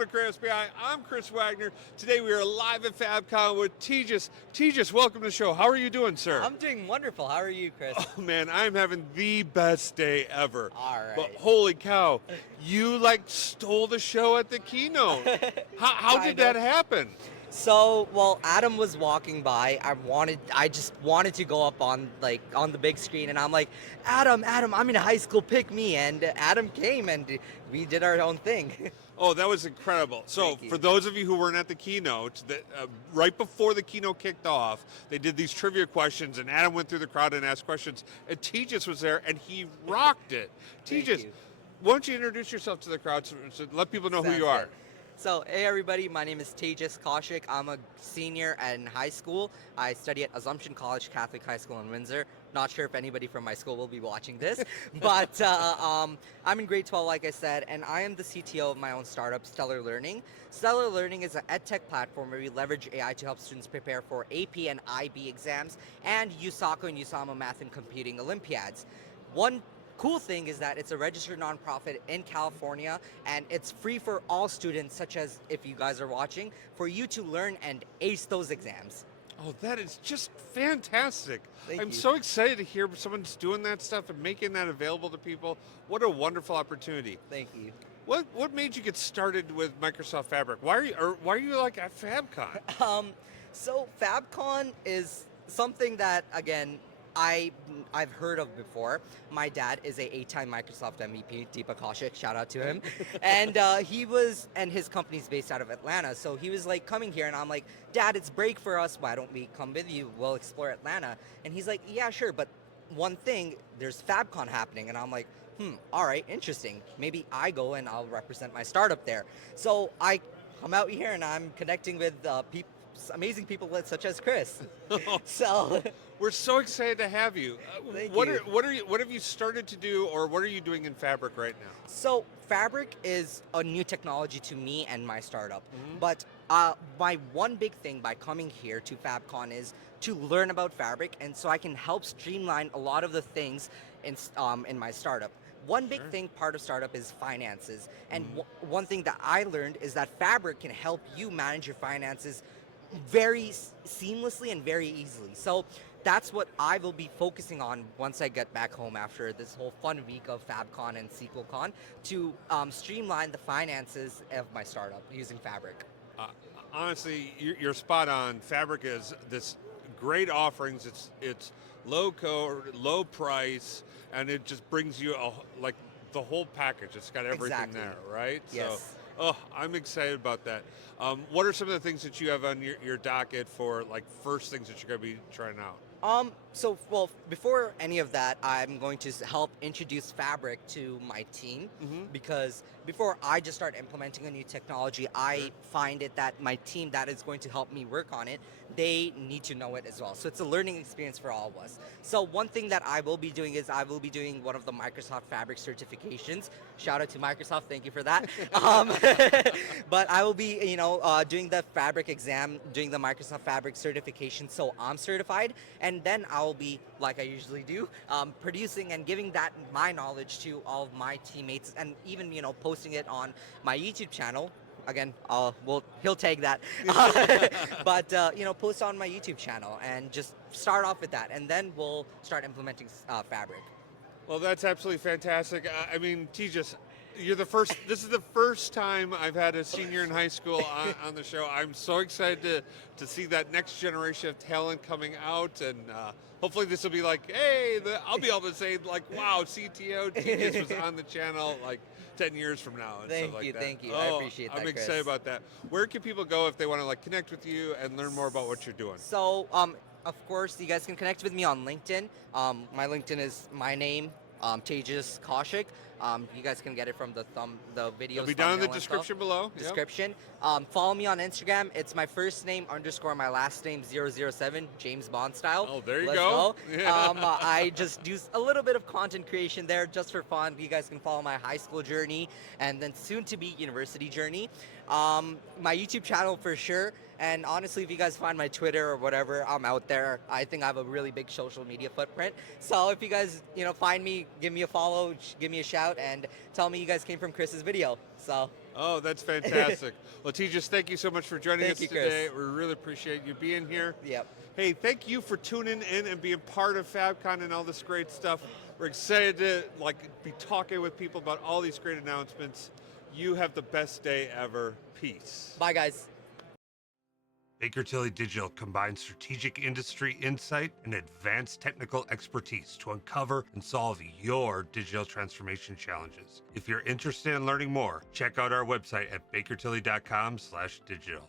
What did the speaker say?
to KratosBI. I'm Chris Wagner. Today we are live at FabCon with Tejass. Tejass, welcome to the show. How are you doing, sir? I'm doing wonderful. How are you, Chris? Oh man, I'm having the best day ever. All right. But holy cow, you like stole the show at the keynote. How did that happen? So, well, Adam was walking by. I just wanted to go up on the big screen, and I'm like, Adam, I'm in high school. Pick me. And Adam came, and we did our own thing. Oh, that was incredible. So for those of you who weren't at the keynote, right before the keynote kicked off, they did these trivia questions, and Adam went through the crowd and asked questions, and Tejass was there, and he rocked it. Tejass, why don't you introduce yourself to the crowd so let people know who you are? So, hey everybody, my name is Tejass Kaushik. I'm a senior in high school. I study at Assumption College Catholic High School in Windsor. Not sure if anybody from my school will be watching this, but I'm in grade 12, like I said, and I am the CTO of my own startup, Stellar Learning. Stellar Learning is an edtech platform where we leverage AI to help students prepare for AP and IB exams and USACO and USAMA Math and Computing Olympiads. One cool thing is that it's a registered nonprofit in California, and it's free for all students, such as, if you guys are watching, for you to learn and ace those exams. Oh, that is just fantastic. Thank I'm you. so excited to hear someone's doing that stuff and making that available to people. What a wonderful opportunity. Thank you. What made you get started with Microsoft Fabric? Why are you like at FabCon? So FabCon is something that, again, I've heard of before. My dad is a 8-time Microsoft MVP, Tejass Kaushik, shout out to him. And and his company's based out of Atlanta, so he was like coming here, and I'm like, Dad, it's break for us, why don't we come with you, we'll explore Atlanta. And he's like, yeah, sure, but one thing, there's FabCon happening, and I'm like, all right, interesting. Maybe I go and I'll represent my startup there. So I come out here and I'm connecting with amazing people such as Chris. So we're so excited to have you. Thank what you. What have you started to do, or what are you doing in Fabric right now? So Fabric is a new technology to me and my startup. But my one big thing by coming here to FabCon is to learn about Fabric, and so I can help streamline a lot of the things in my startup. One big thing, part of startup, is finances. And one thing that I learned is that Fabric can help you manage your finances very seamlessly and very easily. So that's what I will be focusing on once I get back home after this whole fun week of FabCon and SequelCon, to streamline the finances of my startup using Fabric. Honestly, you're spot on. Fabric is this great offerings. It's low code, low price, and it just brings you like the whole package. It's got everything there, right? Yes. So, I'm excited about that. What are some of the things that you have on your docket for like first things that you're going to be trying out? Well, before any of that, I'm going to help introduce Fabric to my team, because before I just start implementing a new technology, I find it that my team that is going to help me work on it, they need to know it as well. So it's a learning experience for all of us. So one thing that I will be doing is I will be doing one of the Microsoft Fabric certifications. Shout out to Microsoft, thank you for that. But I will be, doing the Fabric exam, doing the Microsoft Fabric certification, so I'm certified. And then I'll be, like I usually do, producing and giving that my knowledge to all of my teammates, and even posting it on my YouTube channel. Again, he'll tag that, but post on my YouTube channel and just start off with that, and then we'll start implementing Fabric. Well, that's absolutely fantastic. I mean, Tejass, you're the first. This is the first time I've had a senior in high school on the show. I'm so excited to see that next generation of talent coming out, and hopefully this will be like, hey, I'll be able to say like, wow, CTO Tejass was on the channel like 10 years from now. And Thank stuff you, like that. thank you. I appreciate that, I'm excited about that. Where can people go if they want to like connect with you and learn more about what you're doing? So, of course, you guys can connect with me on LinkedIn. My LinkedIn is my name, Tejass Kaushik. You guys can get it from the videos. It'll be down in the description below. Description. Follow me on Instagram. It's my first name _ my last name 007, James Bond style. Oh, there you Let's go. go. I just do a little bit of content creation there just for fun. You guys can follow my high school journey and then soon to be university journey. My YouTube channel for sure. And honestly, if you guys find my Twitter or whatever, I'm out there. I think I have a really big social media footprint. So if you guys, find me, give me a follow, give me a shout, and tell me you guys came from Chris's video. So Oh, that's fantastic. Well, Tejass, thank you so much for joining Thank us you, today. Chris. We really appreciate you being here. Yep. Hey, thank you for tuning in and being part of FabCon and all this great stuff. We're excited to be talking with people about all these great announcements. You have the best day ever. Peace. Bye, guys. Baker Tilly Digital combines strategic industry insight and advanced technical expertise to uncover and solve your digital transformation challenges. If you're interested in learning more, check out our website at bakertilly.com/digital.